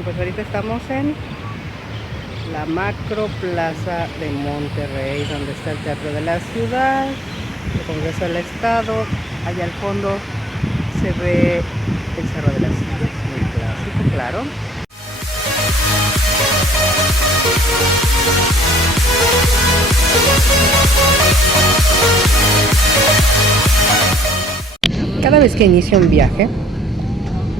Y pues ahorita estamos en la Macro Plaza de Monterrey, donde está el Teatro de la Ciudad, el Congreso del Estado. Allá al fondo se ve el Cerro de las Sillas, muy clásico, claro. Cada vez que inicio un viaje,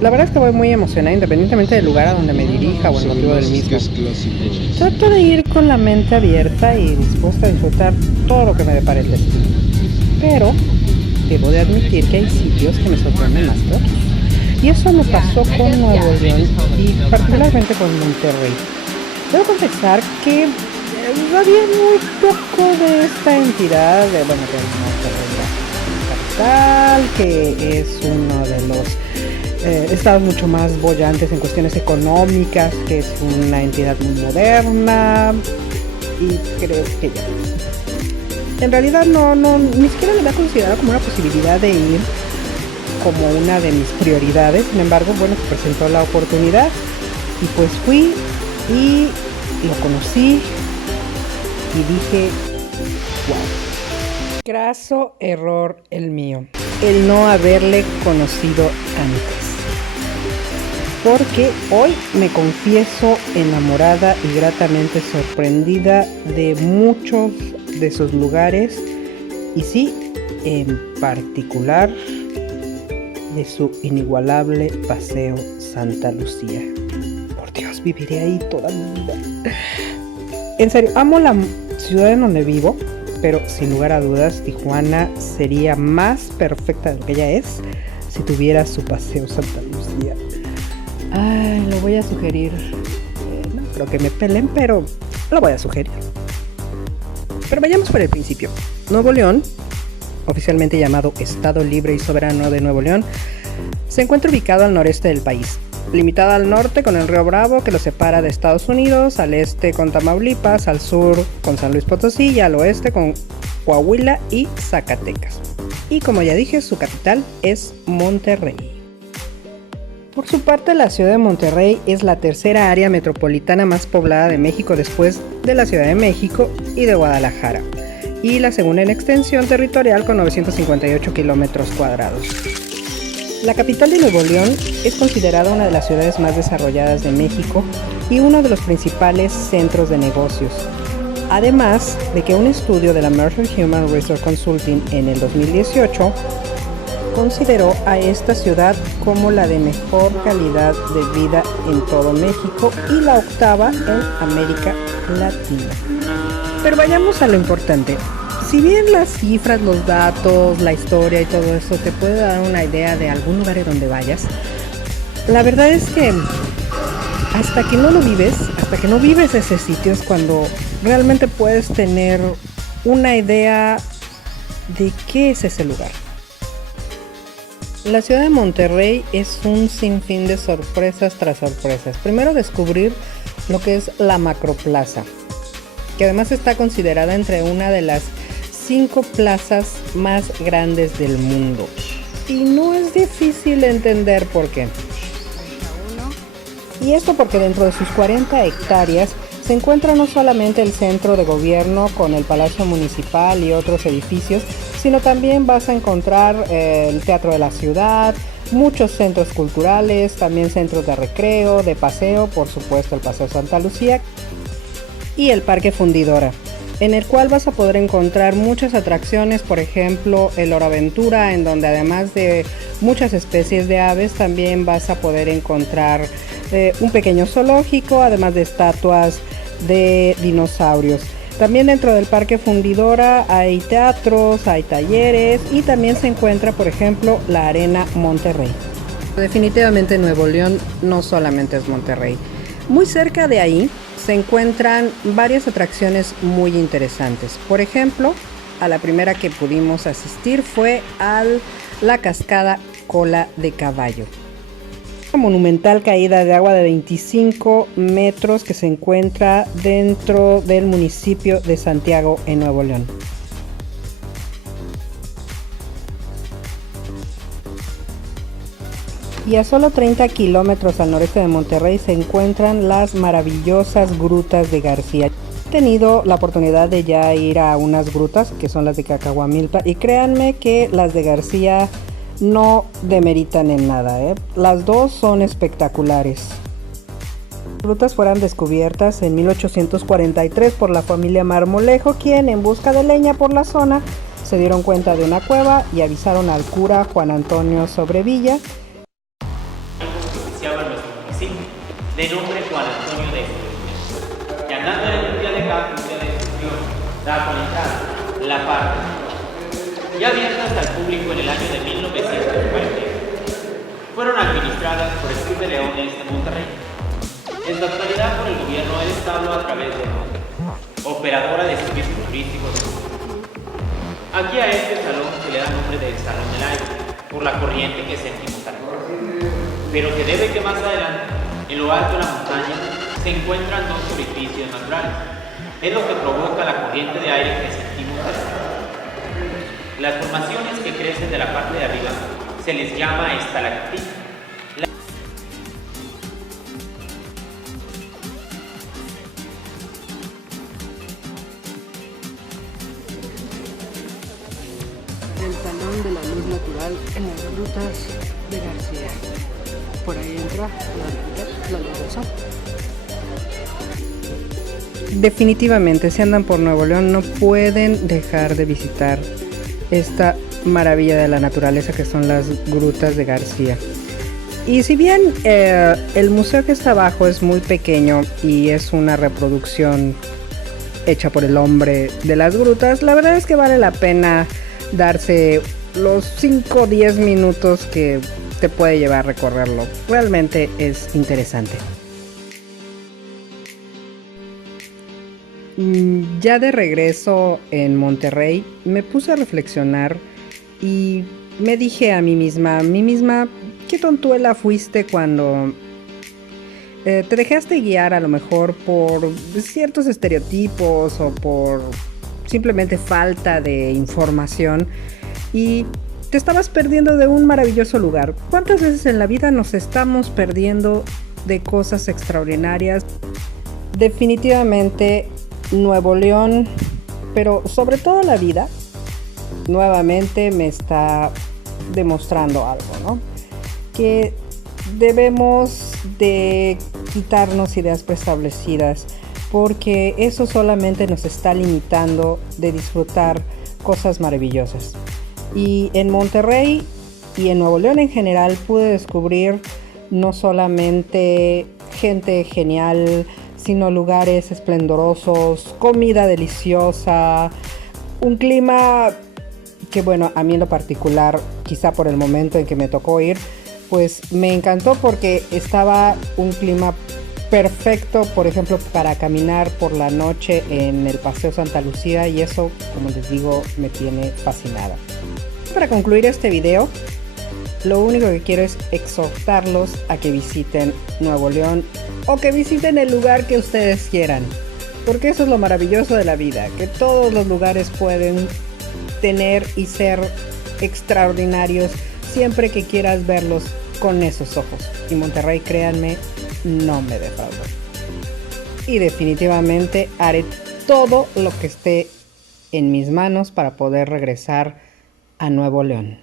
la verdad es que voy muy emocionada, independientemente del lugar a donde me dirija o el motivo del mismo. Trato de ir con la mente abierta y dispuesta a disfrutar todo lo que me depare el destino. Pero debo de admitir que hay sitios que me sorprenden más que otros. Y eso me pasó con Nuevo León y particularmente con Monterrey. Debo confesar que sabía muy poco de esta entidad, de Monterrey, la capital, que es uno de los estados mucho más bollantes en cuestiones económicas, que es una entidad muy moderna, y creo que ya. En realidad ni siquiera lo había considerado como una posibilidad de ir como una de mis prioridades. Sin embargo, bueno, se presentó la oportunidad y pues fui y lo conocí y dije, wow. Graso error el mío, el no haberle conocido antes. Porque hoy me confieso enamorada y gratamente sorprendida de muchos de sus lugares y sí, en particular de su inigualable Paseo Santa Lucía. Por Dios, viviré ahí toda mi vida. En serio, amo la ciudad en donde vivo, pero sin lugar a dudas Tijuana sería más perfecta de lo que ella es si tuviera su Paseo Santa Lucía. Ay, lo voy a sugerir. No creo que me pelen, pero lo voy a sugerir. Pero vayamos por el principio. Nuevo León, oficialmente llamado Estado Libre y Soberano de Nuevo León, se encuentra ubicado al noreste del país, limitada al norte con el río Bravo que lo separa de Estados Unidos, al este con Tamaulipas, al sur con San Luis Potosí y al oeste con Coahuila y Zacatecas. Y como ya dije, su capital es Monterrey. Por su parte, la ciudad de Monterrey es la tercera área metropolitana más poblada de México después de la Ciudad de México y de Guadalajara, y la segunda en extensión territorial con 958 kilómetros cuadrados. La capital de Nuevo León es considerada una de las ciudades más desarrolladas de México y uno de los principales centros de negocios. Además de que un estudio de la Mercer Human Resource Consulting en el 2018 consideró a esta ciudad como la de mejor calidad de vida en todo México y la octava en América Latina. Pero vayamos a lo importante. Si bien las cifras, los datos, la historia y todo eso te puede dar una idea de algún lugar en donde vayas, la verdad es que hasta que no lo vives, hasta que no vives ese sitio es cuando realmente puedes tener una idea de qué es ese lugar. La ciudad de Monterrey es un sinfín de sorpresas tras sorpresas. Primero, descubrir lo que es la Macroplaza, que además está considerada entre una de las 5 plazas más grandes del mundo. Y no es difícil entender por qué. Y esto porque dentro de sus 40 hectáreas se encuentra no solamente el centro de gobierno con el Palacio Municipal y otros edificios, sino también vas a encontrar el Teatro de la Ciudad, muchos centros culturales, también centros de recreo, de paseo, por supuesto el Paseo Santa Lucía y el Parque Fundidora, en el cual vas a poder encontrar muchas atracciones, por ejemplo el Oro Aventura, en donde además de muchas especies de aves también vas a poder encontrar un pequeño zoológico, además de estatuas de dinosaurios. También dentro del Parque Fundidora hay teatros, hay talleres y también se encuentra, por ejemplo, la Arena Monterrey. Definitivamente Nuevo León no solamente es Monterrey. Muy cerca de ahí se encuentran varias atracciones muy interesantes. Por ejemplo, a la primera que pudimos asistir fue a la cascada Cola de Caballo. Una monumental caída de agua de 25 metros que se encuentra dentro del municipio de Santiago, en Nuevo León. Y a solo 30 kilómetros al noreste de Monterrey se encuentran las maravillosas grutas de García. He tenido la oportunidad de ya ir a unas grutas, que son las de Cacahuamilpa, y créanme que las de García no demeritan en nada, ¿eh? Las dos son espectaculares. Las grutas fueron descubiertas en 1843 por la familia Marmolejo, quien en busca de leña por la zona se dieron cuenta de una cueva y avisaron al cura Juan Antonio Sobrevilla, de nombre Juan Antonio de Sobrevilla, que andando en el día de campo, un día de excursión, da con entrada la parte, ya abierta hasta el público en el año de 1940. Fueron administradas por el Club de Leones de Monterrey, en la actualidad por el gobierno del estado a través de Operadora de Servicios Turísticos. Aquí a este salón se le da nombre de Salón del Aire, por la corriente que sentimos aquí. Pero se debe que más adelante, en lo alto de la montaña, se encuentran dos orificios naturales. Es lo que provoca la corriente de aire que sentimos aquí. Las formaciones que crecen de la parte de arriba se les llama estalactitas. El Salón de la Luz Natural en las grutas de García. Por ahí entra la lujosa. Definitivamente, si andan por Nuevo León, no pueden dejar de visitar esta maravilla de la naturaleza que son las grutas de García. Y si bien el museo que está abajo es muy pequeño y es una reproducción hecha por el hombre de las grutas, la verdad es que vale la pena darse los 5 o 10 minutos que te puede llevar a recorrerlo. Realmente es interesante. Ya de regreso en Monterrey me puse a reflexionar y me dije a mí misma, qué tontuela fuiste cuando te dejaste guiar a lo mejor por ciertos estereotipos o por simplemente falta de información y te estabas perdiendo de un maravilloso lugar. ¿Cuántas veces en la vida nos estamos perdiendo de cosas extraordinarias? Definitivamente Nuevo León, pero sobre todo la vida, nuevamente me está demostrando algo, ¿no? Que debemos de quitarnos ideas preestablecidas, porque eso solamente nos está limitando de disfrutar cosas maravillosas. Y en Monterrey y en Nuevo León en general pude descubrir no solamente gente genial, sino lugares esplendorosos, comida deliciosa, un clima que, bueno, a mí en lo particular, quizá por el momento en que me tocó ir, pues me encantó porque estaba un clima perfecto, por ejemplo, para caminar por la noche en el Paseo Santa Lucía, y eso, como les digo, me tiene fascinada. Para concluir este video, lo único que quiero es exhortarlos a que visiten Nuevo León o que visiten el lugar que ustedes quieran, porque eso es lo maravilloso de la vida, que todos los lugares pueden tener y ser extraordinarios siempre que quieras verlos con esos ojos. Y Monterrey, créanme, no me defrauda. Y definitivamente haré todo lo que esté en mis manos para poder regresar a Nuevo León.